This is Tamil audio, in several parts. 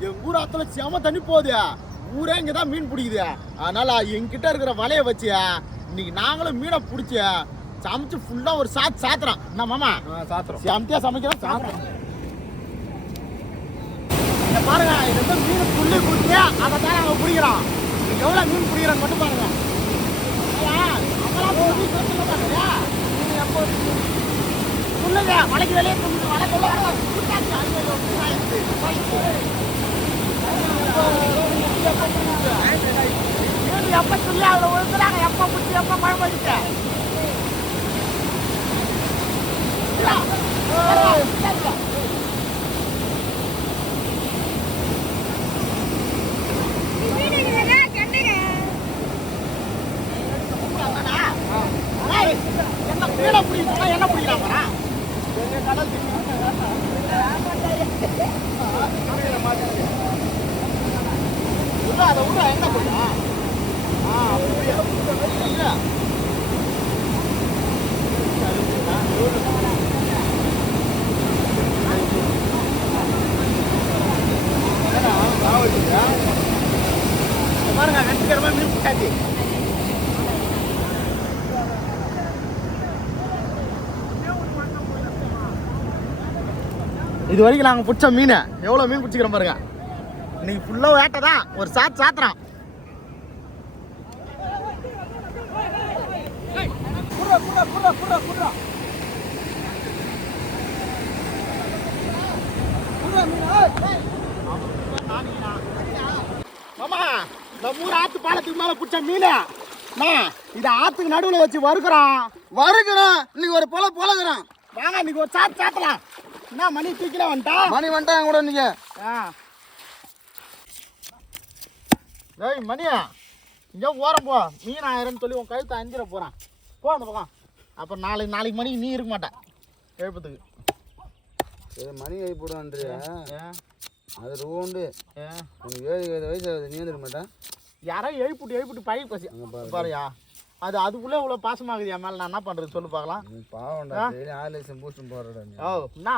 எங்க ஊர் ஆத்துல செம தண்ணி போகுது. ஊரே இங்கதான் மீன் பிடிக்குது. அதனால எங்கிட்ட இருக்கிற வலைய வச்சு இன்னைக்கு நாங்களும் மீனை பிடிச்சி சமைச்சு ஃபுல்லா ஒரு சாத்துறோம். என்ன மாமா சாத்துறோம், செமத்தியா சமைக்கிறோம் சாத்துறோம். இங்க பாருங்க, இது வந்து மீன் புள்ளி குடிச்சு அதை தான் நாங்க பிடிக்கிறோம். எவ்வளவு மீன் பிடிக்கிறோம் மட்டும் பாருங்க. சொல்லுங்க, மலைக்கு வெளியே எப்ப சொல்லி அதுல ஒழுங்குறாங்க, எப்ப பிடிச்சி எப்ப குழம்பு வச்சுட்டு என்ன பிடிக்கலாம் கடல் அதை விட என்ன பண்ணலாம். பாருங்க வெற்றிகரமா மீன் பிடிச்சாச்சு. இது வரைக்கும் நாங்கள் பிடிச்ச மீன் எவ்வளோ மீன் பிடிச்சிக்கிறோம் பாருங்க. இன்னைக்கு ஃபுல்லாக வேட்டை தான், ஒரு சாத்துறோம். மாமா, நம்ம ஊர் ஆத்து பாலத்துக்கு மேலே பிடிச்ச மீன் இதை ஆத்துக்கு நடுவில் வச்சு வறுக்கிறோம். இன்னைக்கு ஒரு பொலகிறோம். வாங்க இன்னைக்கு ஒரு சாத்தலாம். என்ன மணி தூக்கில வந்துட்டா கூட நீங்க மணியா இங்கே ஓரம் போ. மீன் ஆயிரம்னு சொல்லி உன் கழுத்தை அஞ்சிட போகிறான். போ அந்த பக்கம். அப்புறம் நாளைக்கு மணிக்கு நீ இருக்க மாட்டேன் எழுப்பத்துக்கு. மணி கை போடுவான்றியா? அது ரூண்டு உனக்கு 7 வயசு ஆகுது, நீ வந்துருக்க மாட்டேன். யாரோ எழுப்பிட்டு பழகி பசி பாருயா. அதுக்குள்ளே இவ்வளோ பாசமாகுது என் மேலே. நான் என்ன பண்ணுறது சொல்லு பார்க்கலாம். பாவம்டா, 6 லட்சம் பூஸ்டும் போடுறா. என்ன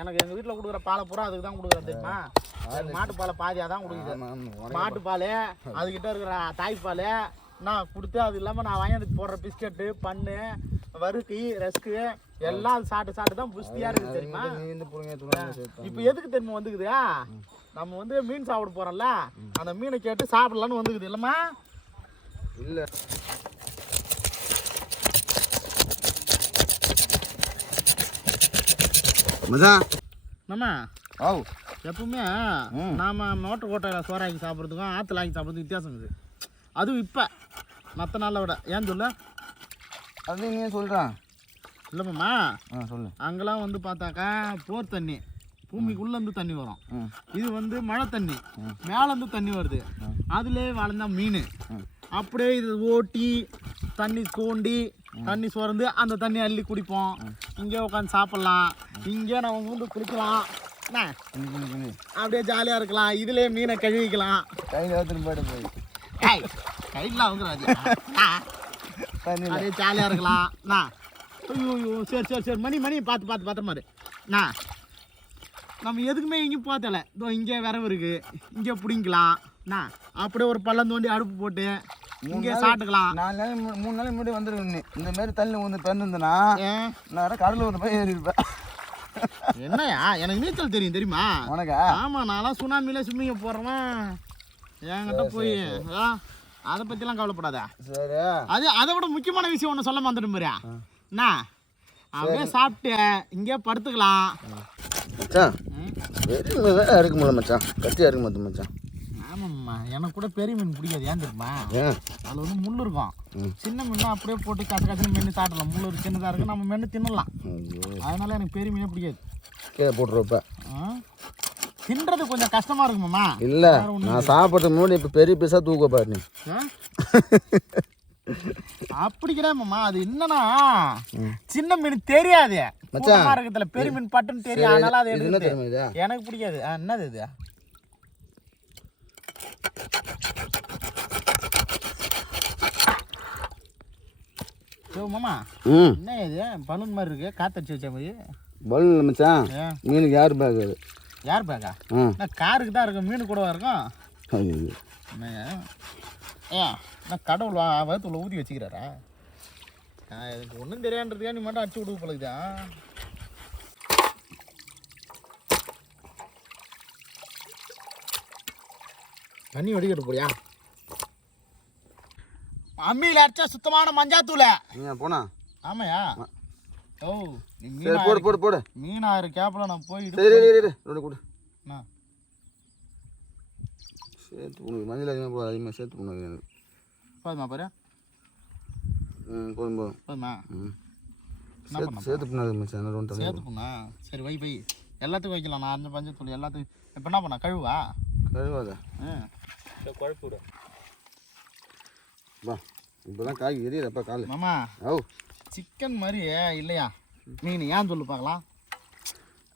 எனக்கு எங்கள் வீட்டில் கொடுக்குற பாலை பூரா அதுக்கு தான் கொடுக்குறேன் தெரியுமா. மாட்டு பாலை பாதியாக தான் கொடுக்குது. மாட்டு பால், அதுக்கிட்ட இருக்கிற தாய்ப்பால் நான் கொடுத்து, அது இல்லாமல் நான் வாங்கி போடுற பிஸ்கெட்டு, பண்ணு, வறுக்கி, ரஸ்க்கு எல்லாம் அது சாப்பிட்டு தான் புஷ்டியாக இருக்குது தெரியுமா. இப்போ எதுக்கு தெரியுமா வந்துக்குது, நம்ம வந்து மீன் சாப்பிட போகிறோம்ல, அந்த மீனை கேட்டு சாப்பிடலான்னு வந்துக்குது இல்லைம்மா. இல்லை நம்ம எப்பவுமே நாம மோட்டர் கோட்டையில் சோறாக்கி சாப்பிட்றதுக்கும் ஆற்றுல ஆக்கி சாப்பிட்றதுக்கும் வித்தியாசம் இருக்குது. அதுவும் இப்போ மற்ற நாளை விட. ஏன் சொல்ல அது நீ சொல்கிறான் இல்லைம்மா. சொல்லு. அங்கெல்லாம் வந்து பார்த்தாக்கா போர் தண்ணி பூமிக்குள்ளேருந்து தண்ணி வரும். இது வந்து மழை தண்ணி மேலேருந்து தண்ணி வருது. அதுலேயே வளர்ந்தா மீன் அப்படியே இது ஓட்டி தண்ணி தோண்டி தண்ணி சுரந்து அந்த தண்ணி அள்ளி குடிப்போம். இங்கே உட்காந்து சாப்பிட்லாம். இங்கே நம்ம வந்து குளிக்கலாம். என்ன அப்படியே ஜாலியாக இருக்கலாம். இதுலேயே மீனை கழுவிக்கலாம். கையில் எடுத்துன்னு போய்ட்டு போய் கையில் வாங்குறாது. அப்படியே ஜாலியாக இருக்கலாம். ஐயோ சரி மணி பார்த்து பத்திரமா இரு. நம்ம எதுக்குமே எங்கேயும் போத்தல. இதோ இங்கே விரவு இருக்குது, இங்கே பிடிங்கிக்கலாம். அப்படியே ஒரு பள்ளம் தோண்டி அடுப்பு போட்டு இங்கே சாப்பிட்டுக்கலாம். 3 நாளைக்கு முன்னாடி வந்துருக்கேன். இந்த மாதிரி தண்ணி வந்து பிறந்துருந்தேன்னா நான் கடலில் வந்து போய் ஏறி இருப்பேன். என்னையா எனக்கு நீச்சல் தெரியுமா உனக்கா? ஆமாம், நான்லாம் சுனாமியில் ஸ்விம்மிங்க போடுறேன். என்கிட்ட போய் அதை பற்றிலாம் கவலைப்படாத. சரி, அதை விட முக்கியமான விஷயம் ஒன்று சொல்ல வந்துடும் பாரியா. என்ன அப்படியே சாப்பிட்டு இங்கே படுத்துக்கலாம். மச்சான் இருக்கு முடியல மச்சான், கட்டியாக இருக்கு மாட்டேன் மச்சான். ஆமாம்மா, எனக்கு கூட பெரிய மீன் பிடிக்காது. ஏன் தெரியுமா, அதில் வந்து முள் இருக்கும். சின்ன மீன் அப்படியே போட்டு கசன்னு மென்று சாப்பிடலாம். முள் சின்னதாக இருக்குது, நம்ம மென்று தின்னலாம். அதனால எனக்கு பெரிய மீனே பிடிக்காது. கீழே போட்டுருப்ப தின்றது கொஞ்சம் கஷ்டமா இருக்குமாம்மா. இல்லை, நான் சாப்பிட்றது முன்னாடி இப்போ பெரிய பீஸாக தூக்க பாரு நீ. அப்படி கிடையாதும்மா. அது என்னன்னா சின்ன மீன் தெரியாது, இருக்கத்துல பெரிய மீன் பட்டுன்னு தெரியும். அதனால அது எனக்கு பிடிக்காது. என்னது இது? மாமா என்ன இது பலூன் மாதிரி இருக்கு, காத்தடிச்சு வச்ச மாதிரி? பலூன் மச்சான், மீனுக்கு யாரு பாக்குது? யார் பேக்கா நான் காருக்கு தான் இருக்கும் மீன் கூட இருக்கும் ஏன் நான் கடவுள் வகுத்துல ஊற்றி வச்சுக்கிறாரா எனக்கு ஒன்றும் தெரியான்றதுக்கா நீ மட்டும் அடிச்சு விடுவு பழகுதான் தண்ணி வடிக்கட்டு போறியா அம்மியில் அரைச்சா சுத்தமான மஞ்சாத்தூள நீங்க போனா ஆமாயா ஓ நீ சரி போடு போடு போடு மீனாயிரு கேப்ல நான் போய் சரி கொடு என்ன சேர்த்து உனக்கு மஞ்சள் அதிகமாக சேர்த்து பண்ணுங்க எனக்கு போதுமா பாரு போதும் போதுமா சேர்த்து பண்ணாது மச்சான் ரொம்ப சேர்த்து பண்ணா சரி வை எல்லாத்துக்கும் வைக்கலாம் நான் அந்த பஞ்சத்தூள் எல்லாத்துக்கும் இப்போ என்ன பண்ணா கழுவா கழுவாத குழப்பு விடு வா இப்போ தான் காய் எரியறப்பா கால் மாமா ஓ சிக்கன் மாதிரி இல்லையா மீன் ஏன் சொல்லு பார்க்கலாம்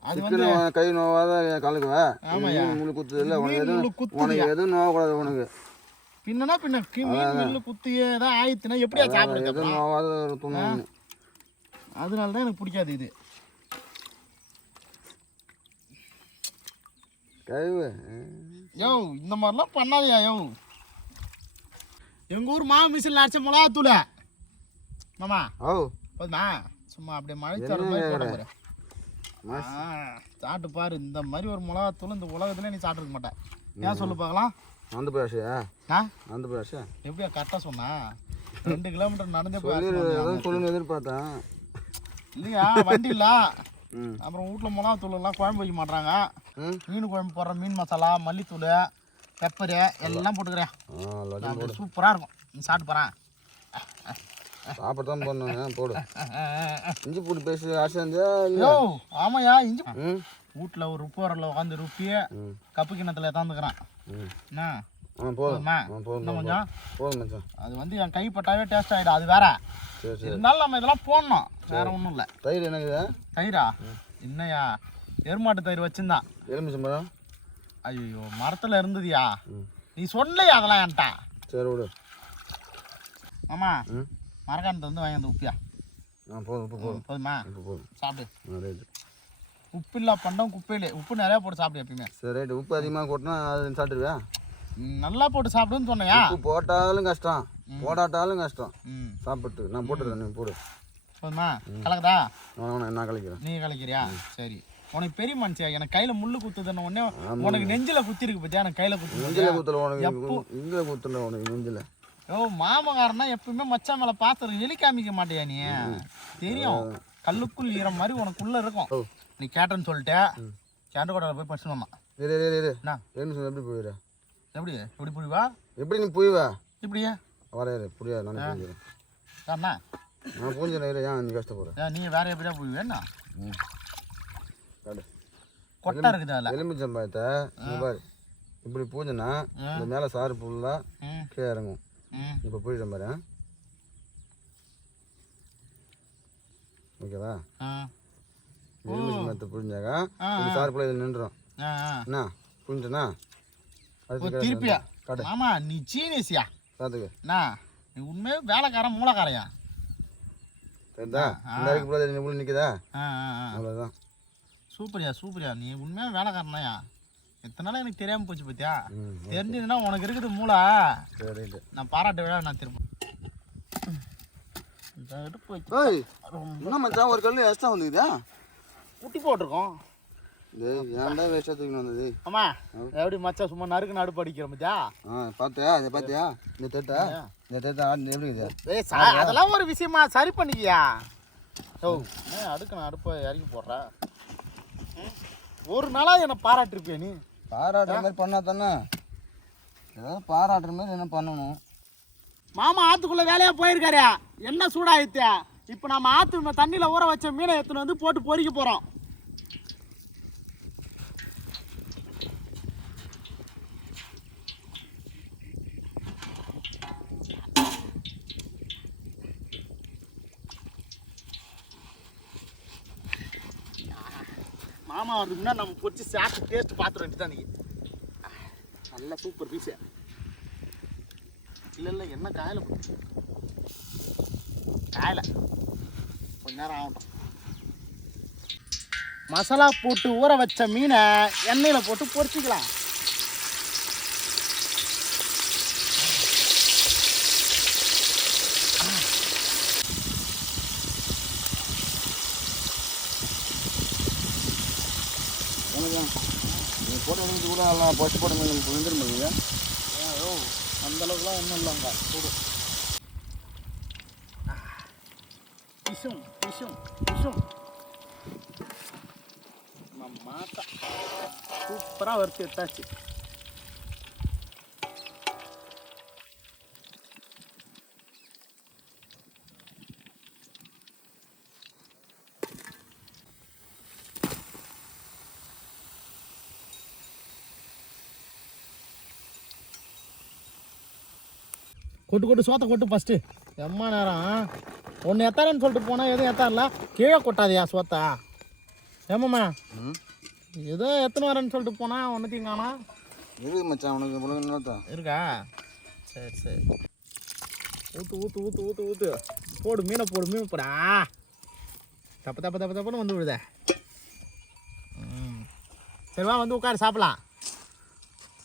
அது வந்து கை நோவாத காலுக்குவா ஆமாயா முள்ளு குத்துது இல்லை உனக்கு எதுவும் நோவக்கூடாது உனக்கு பின்னா முள்ளு குத்தியே தான் ஆயிடுச்சுன்னா எப்படியா சாப்பிடுறது எதுவும் நோவாத துணை அதனால தான் எனக்கு பிடிக்காது இது கழுவு யோ இந்த மாதிரிலாம் பண்ணாதியா யோ எங்கள் ஊர் மாவு மிஷினில் அரைச்ச மிளகாத்தூள் மாமா ஓ போதுமா சும்மா அப்படியே மழை தர மாதிரி போட போகிறேன் சாப்பிட்டு பாரு இந்த மாதிரி ஒரு மிளகாத்தூள் இந்த உலகத்துல நீ சாப்பிட்ருக்க மாட்டேன் ஏன் சொல்லு பார்க்கலாம் அந்த பேஷா அந்த பேஷா எப்படியா கரெக்டாக சொன்னா 2 கிலோமீட்டர் நடந்தே சொல்லுங்க எதிர்பார்த்தேன் இல்லையா வண்டி இல்லை அப்புறம் வீட்டில் மிளகாத்தூள் எல்லாம் குழம்பு வைக்க மாட்டாங்க மீன் குழம்பு போடுற மீன் மசாலா மல்லித்தூள் பெப்பரு எல்லாம் போட்டுக்கிறேன் சூப்பராக இருக்கும் நீ சாப்பிட்டு போகிறேன் சாப்பிட்டு தான் போடணும் போடு இஞ்சி பூடி பேசி ஆசை யோ ஆமாயா இஞ்சி வீட்டில் ஒரு ருப்பரில் உட்காந்து ருப்பி கப்பு கிண்ணத்தில் ஏதாந்துக்கிறேன் என்ன போதுமா இன்னும் கொஞ்சம் போதும் அது வந்து என் கைப்பட்டாவே டேஸ்ட் ஆகிடும் அது வேற இருந்தாலும் நம்ம இதெல்லாம் போடணும் வேற ஒன்றும் இல்லை தயிர் என்னக்குதா தயிரா என்னையா எருமாட்டு தயிர் வச்சுருந்தான் எலுமிச்சம்பழம் ஐயோ மரத்தில் இருந்ததுயா நீ சொல்லலையா அதெல்லாம் என்கிட்ட சரி விடு ஆமா மரக்காணத்தை வந்து வாங்கி அந்த உப்பியா போதும் உப்பு போதும் போதுமா போதும் சாப்பிடு ரைட்டு உப்பு இல்லா பண்டம் குப்பையிலே உப்பு நிறையா போட்டு சாப்பிடு எப்பயுமே சரி ரைட்டு உப்பு அதிகமாக கொட்டினா அது சாப்பிட்டுருவியா நல்லா போட்டு சாப்பிடுன்னு சொன்னையா உப்பு போட்டாலும் கஷ்டம் போடாட்டாலும் கஷ்டம் சாப்பிட்டு நான் போட்டுறேன் நீ போடு போதுமா கலக்குதா நான் கலக்கிறேன் நீ கலக்கிறியா சரி உனக்கு பெரிய மனுஷியா எனக்கு கையில முள்ளு குத்துதுன்னு உடனே உனக்கு நெஞ்சில குத்தி இருக்கு பத்தியா எனக்கு கையில குத்து நெஞ்சில குத்துல உனக்கு இங்க குத்துல உனக்கு நெஞ்சில ஓ மாமகாரனா எப்பவுமே மச்சான் மேல பாத்துரு எலி காமிக்க மாட்டியா நீ தெரியும் கல்லுக்குள் ஈரம் மாதிரி உனக்குள்ள இருக்கும் நீ கேட்டேன்னு சொல்லிட்டு கேண்டகோடால போய் படிச்சு வந்தான் எப்படி போயிடுற எப்படி புரிவா எப்படி நீ புரிவா இப்படியா வரையாரு புரியாது நானே புரிஞ்சிடும் அண்ணா நான் புரிஞ்சிடறேன் ஏன் நீ கஷ்டப்படுறேன் நீ வேற எப்படியா புரிவேண்ணா கொட்டா இருக்குது அதில் எலுமிச்சம்பழத்தை பாரு இப்படி பூஜைனா இந்த மேலே சாறு ஃபுல்லாக கீழே இறங்கும் இப்போ புரியுற பாரு ஓகேவா எலுமிச்சம்பழத்தை புரிஞ்சாக்கா இந்த சாறு ஃபுல்லாக இதில் நின்றுடும் என்ன புரிஞ்சுனா திருப்பியா ஆமா நீ சீனியஸியா பார்த்துக்க அண்ணா நீ உண்மையே வேலைக்காரன் மூலக்காரையா சரிதா இந்த வரைக்கும் உள்ள நிற்குதா அவ்வளோதான் சூப்பரியா நீ உண்மையாக வேலைக்காரனாயா எத்தனை நாள் எனக்கு தெரியாமல் போச்சு பார்த்தியா தெரிஞ்சதுன்னா உனக்கு இருக்குது மூளை நான் பாராட்டு விழா நான் திரும்ப என்ன மச்சான் ஒரு கல் எக்ஸ்ட்ரா வந்துக்குதா குட்டி போட்டிருக்கோம் ஏன்டா வேஸ்ட்டாக தூக்கி வந்தது ஆமா எப்படி மச்சா சும்மா நறுக்கு நடுப்பு அடிக்கிற மச்சா பார்த்தியா இந்த தேட்டா எப்படி இருக்குது அதெல்லாம் ஒரு விஷயமா சரி பண்ணிக்கியா ஓ அடுக்கு நான் அடுப்பை இறக்கி போடுறேன் ஒரு நாளாக என்னை பாராட்டிருப்பேன் நீ பாராட்டுற மாதிரி பண்ணா தானே ஏதாவது பாராட்டுற மாதிரி என்ன பண்ணணும் மாமா ஆற்றுக்குள்ளே வேலையாக போயிருக்காரு என்ன சூடாகித்தே இப்போ நம்ம ஆற்று தண்ணியில் ஊற வச்ச மீனை எடுத்துன்னு வந்து போட்டு பொறிக்க போகிறோம் மாமா வரதுக்கு முன்னாடி நம்ம பொறிச்சு சாப்பிட்டு டேஸ்ட் பார்த்துட வேண்டியதான் நீ நல்லா சூப்பர் பீஸு இல்லை என்ன காயல கொஞ்ச நேரம் ஆகட்டும் மசாலா போட்டு ஊற வச்ச மீனை எண்ணெயில் போட்டு பொரிச்சிக்கலாம். போட்டு கூட எல்லாம் பொச்சு போட்டு விழுந்துருமாங்க. அந்தளவுக்குலாம் ஒன்றும் இல்லைங்க. சூடு பிஷும் பிஷும் பிஷும் மாட்டா சூப்பராக வறுத்து எடுத்தாச்சு. கொட்டு கொட்டு சோத்தை கொட்டு ஃபஸ்ட்டு. எம்மா நேரம் ஒன்று எத்தாரன்னு சொல்லிட்டு போனால் எதுவும் எத்தாரல, கீழே கொட்டாதியா சோத்தா. ஏமாம்மா ஏதோ எத்தனை வரேன்னு சொல்லிட்டு போனால் ஒன்றுத்தையும் காணா. இருக்குது மச்சான் உனக்கு இருக்கா? சரி சரி ஊற்று ஊற்று ஊற்று ஊற்று ஊற்று போடு மீனை போடு மீன் போடா. தப்பு தப்பு தப்பு தப்புன்னு வந்து விடுதே. சரிவா வந்து உட்காரு சாப்பிடலாம்.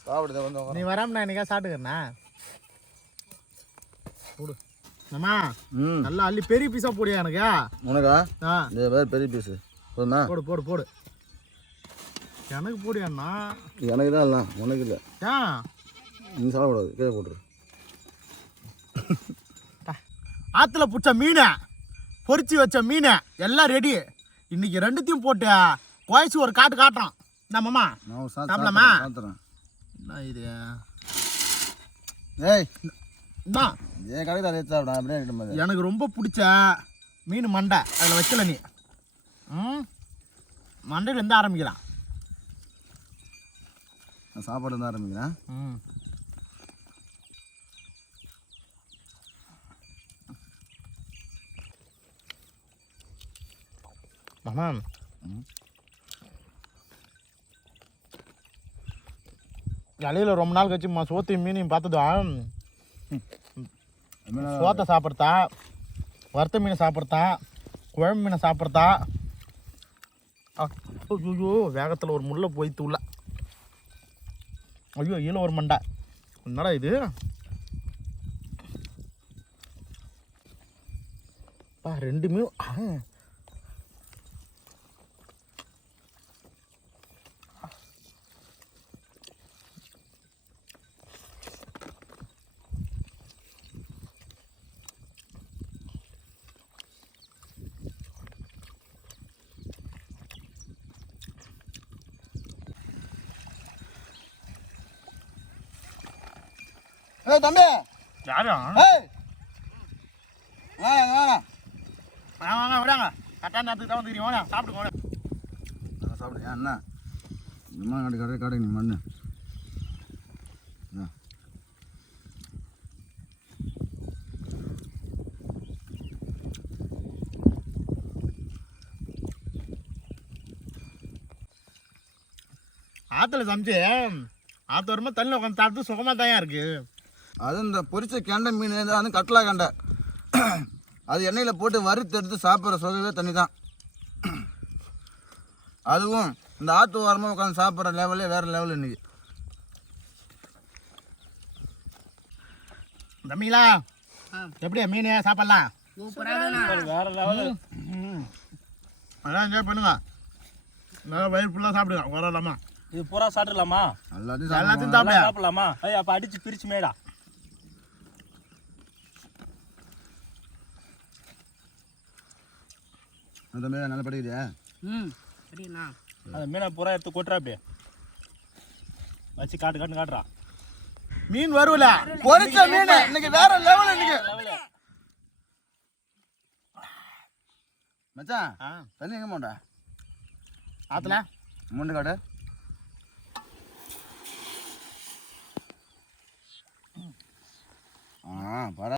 சாப்பிடுத வந்து நீ வராமல் நான் என்னைக்கா சாப்பிட்டுக்கிறேண்ணா. போடு அம்மா. நல்லா அள்ளி பெரிய பீஸாக போடியா எனக்கு. உனக்கா? ஆ பெரிய பீஸு போதுமா? போடு போடு போடு. எனக்கு போடியாண்ணா. எனக்கு தான் இல்லை உனக்கு இல்லை. ஏன் நீ சாப்பிடக்கூடாது, கீழே போட்டுரு. ஆற்றுல பிடிச்ச மீனை பொரிச்சு வச்ச மீனை எல்லாம் ரெடி. இன்னைக்கு ரெண்டுத்தையும் போட்டு குழச்சி ஒரு காட்டு காட்டுறோம். நம்மம்மா சாப்பிடலாமா? என்ன இது? ஏய் என்ன ஏன் கடையில் அதை சாப்பிடா அப்படியே. எனக்கு ரொம்ப பிடிச்ச மீன் மண்டை அதில் வைக்கல நீ. மண்டையிலேருந்து ஆரம்பிக்கலாம். நான் சாப்பாடு தான் ஆரம்பிக்கிறேன். மாமா இலையில் ரொம்ப நாள் கழிச்சு சோத்தையும் மீனையும் பார்த்ததா. சோத்தை சாப்பிட்றதா, வறுத்த மீனை சாப்பிட்றதா, குழம்பு மீனை சாப்பிட்றதா. ஐயோ வேகத்தில் ஒரு முள்ளை போய்த்து உள்ள. ஐயோ ஈழ ஒரு மண்டை. என்னடா இது? ரெண்டுமே ஏய் தம்பி. யாரும் வாங்க விடாங்க. கரெக்டான நேரத்துக்கு தான் வந்துக்கிறீங்க. வாங்க சாப்பிடுங்க. வாங்க சாப்பிடுங்க. அண்ணா இம்மா கடை நீ மண்ணு. ஆற்றுல சமைச்சு ஆற்று வரும்போது தண்ணியில் உட்காந்து சாப்பிட்டு சுகமாக தான் இருக்கு. அது இந்த பொரிச்ச கெண்டை மீன் வந்து கட்லா கெண்டை, அது எண்ணெயில் போட்டு வறுத்து எடுத்து சாப்பிட்ற சுகவே தண்ணி தான். அதுவும் இந்த ஆற்று ஓரமாக உட்காந்து சாப்பிட்ற லெவலே வேறு லெவல். இன்னைக்கு தம்பிங்களா எப்படியா மீன் சாப்பிட்லாம்? வேற லெவலு. அதான் என்ஜாய் பண்ணுங்க. நல்லா வயிறு ஃபுல்லாக சாப்பிடுங்க. வரலாமா? இது பூரா சாப்பிடலாமா? எல்லாத்தையும் சாப்பிடலாமா? அப்போ அடிச்சு பிரிச்சு மேடா. அந்த மீன் நல்லா படிக்கிறியா? அந்த மீனை பூரா எடுத்து கொட்டுறா. அப்படியே வச்சு காட்டுறான். மீன் வருவல பொரிச்ச மீன் இன்னைக்கு வேற லெவல். இன்னைக்கு மச்சான் தண்ணி எங்க போண்டா? ஆத்துல முண்டு காடு. பரவாயில்ல.